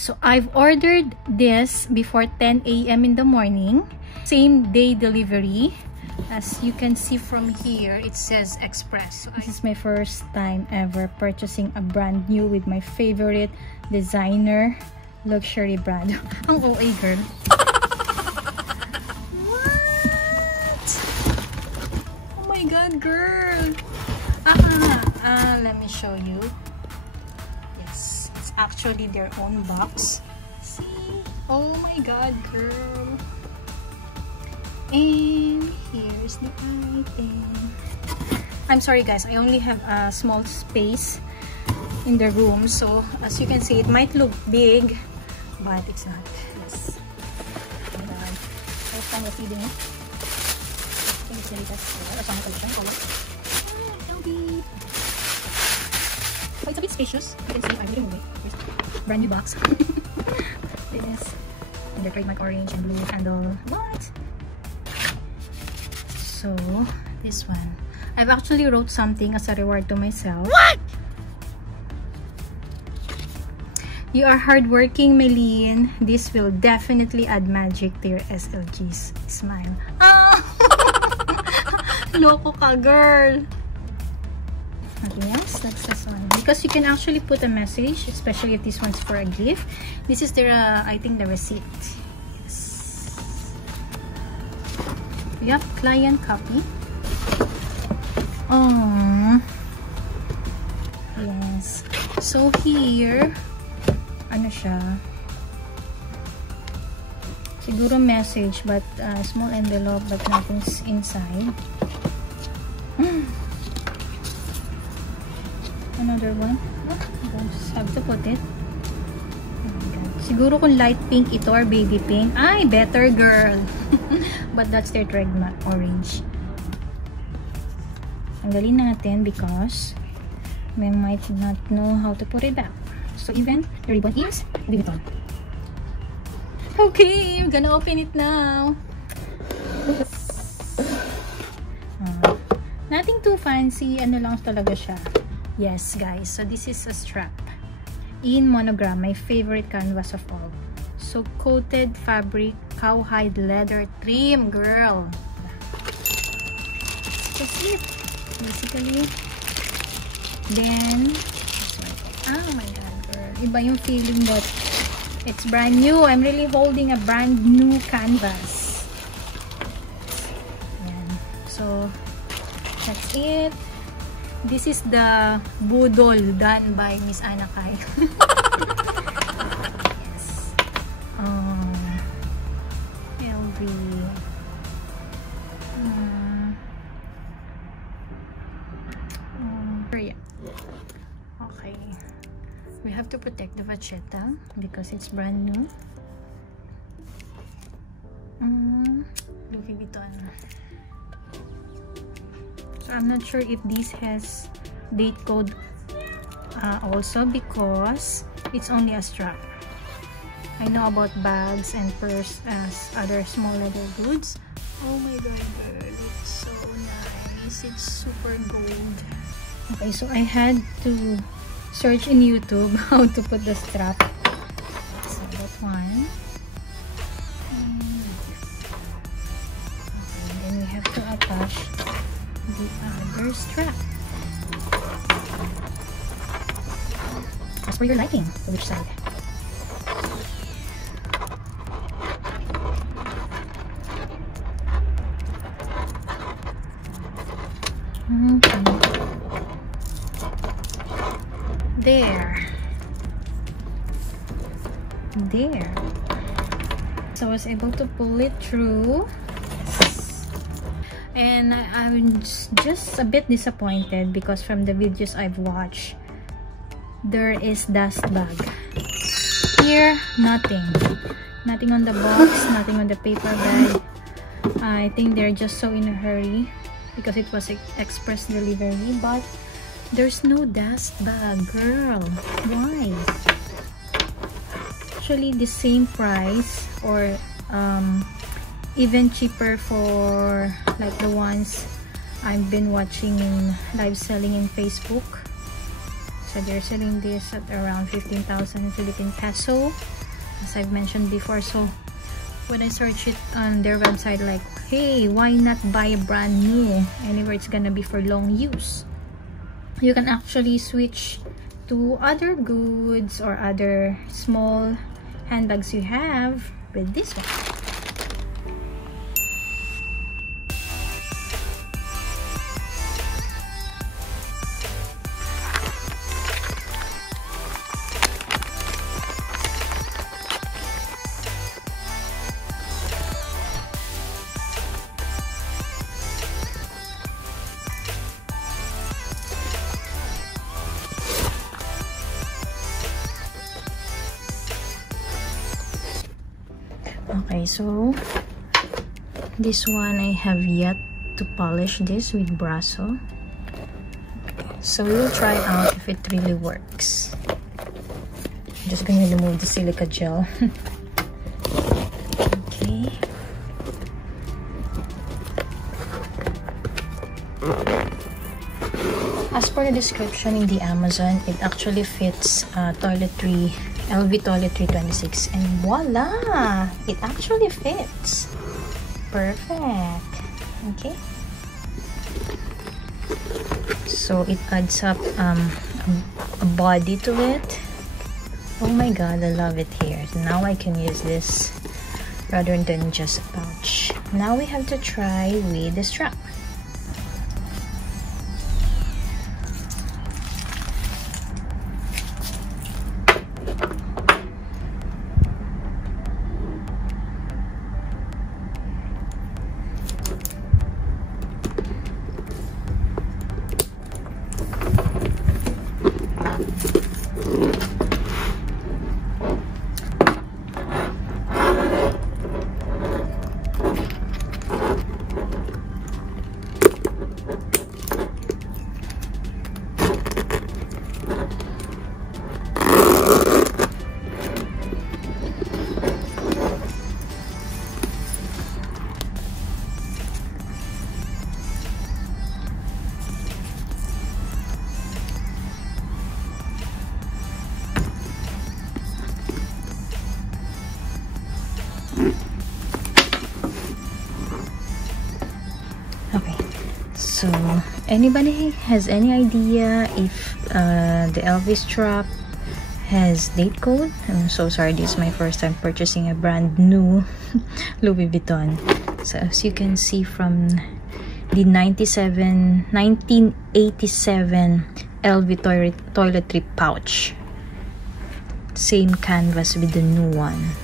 so I've ordered this before 10 a.m. in the morning. Same day delivery. As you can see from here, it says express. So this is my first time ever purchasing a brand new with my favorite designer luxury brand. Ang OA, girl. What? Oh my god, girl. Let me show you. Yes, it's actually their own box. See? Oh my god, girl. And here's the item. I'm sorry guys, I only have a small space in the room, so as you can see, it might look big, but it's not. Yes. Oh my god. First time receiving it. I think it's the latest Osama collection color. LB. So it's a bit spacious. You can see I'm remove it. Here's brand new box. This. And their trademark orange and blue handle. What? So, this one. I've actually wrote something as a reward to myself. What? You are hardworking, Meline. This will definitely add magic to your SLGs. Smile. Ah! Loko ka, girl. Okay, yes, that's this one. Because you can actually put a message, especially if this one's for a gift. This is their, I think, the receipt. Yep, client copy. Oh, yes. So here, ano siya? Siguro message, but small envelope, but nothing's inside. Another one. I just have to put it. Oh my God. Siguro kung light pink ito or baby pink. Ay, better, girl. But that's their trademark orange. Tanggalin natin because we might not know how to put it back. So even the ribbon is ribbon. Okay, we're gonna open it now. Nothing too fancy. Ano lang talaga siya. Yes, guys. So this is a strap in monogram. My favorite canvas of all. So coated fabric, cowhide leather trim, girl. That's it, basically. Then, oh my god, girl. Iba yung feeling that it's brand new. I'm really holding a brand new canvas. Ayan. So, that's it. This is the budol done by Miss Anna Kai. Okay, we have to protect the vachetta because it's brand new. Louis Vuitton. So I'm not sure if this has date code also because it's only a strap. I know about bags and purse as other small leather goods. Oh my god, girl, it's so nice. It's super gold. Okay, so I had to search in YouTube how to put the strap. So that one. Okay, then we have to attach the other strap. As for your liking, to which side? Okay. There. So I was able to pull it through. And I'm just a bit disappointed because from the videos I've watched, there is dust bag. Here, nothing. Nothing on the box, nothing on the paper bag. I think they're just so in a hurry because it was express delivery, but there's no dust bag, girl. Why? Actually, the same price or even cheaper for like the ones I've been watching in live selling in Facebook. So they're selling this at around 15,000 Philippine peso, as I've mentioned before. So when I search it on their website, like, hey, why not buy a brand new anywhere it's gonna be for long use? You can actually switch to other goods or other small handbags you have with this one. Okay, so this one I have yet to polish this with Brasso, so we'll try out if it really works. I'm just gonna remove the silica gel. Okay. As per the description in the Amazon, it actually fits toiletry, LV toiletry 26, and voila! It actually fits. Perfect. Okay. So it adds up a body to it. Oh my god, I love it here. So now I can use this rather than just a pouch. Now we have to try with the strap. Okay, so anybody has any idea if the LV strap has date code? I'm so sorry, this is my first time purchasing a brand new Louis Vuitton. So as you can see from the 1987 LV toiletry pouch, same canvas with the new one.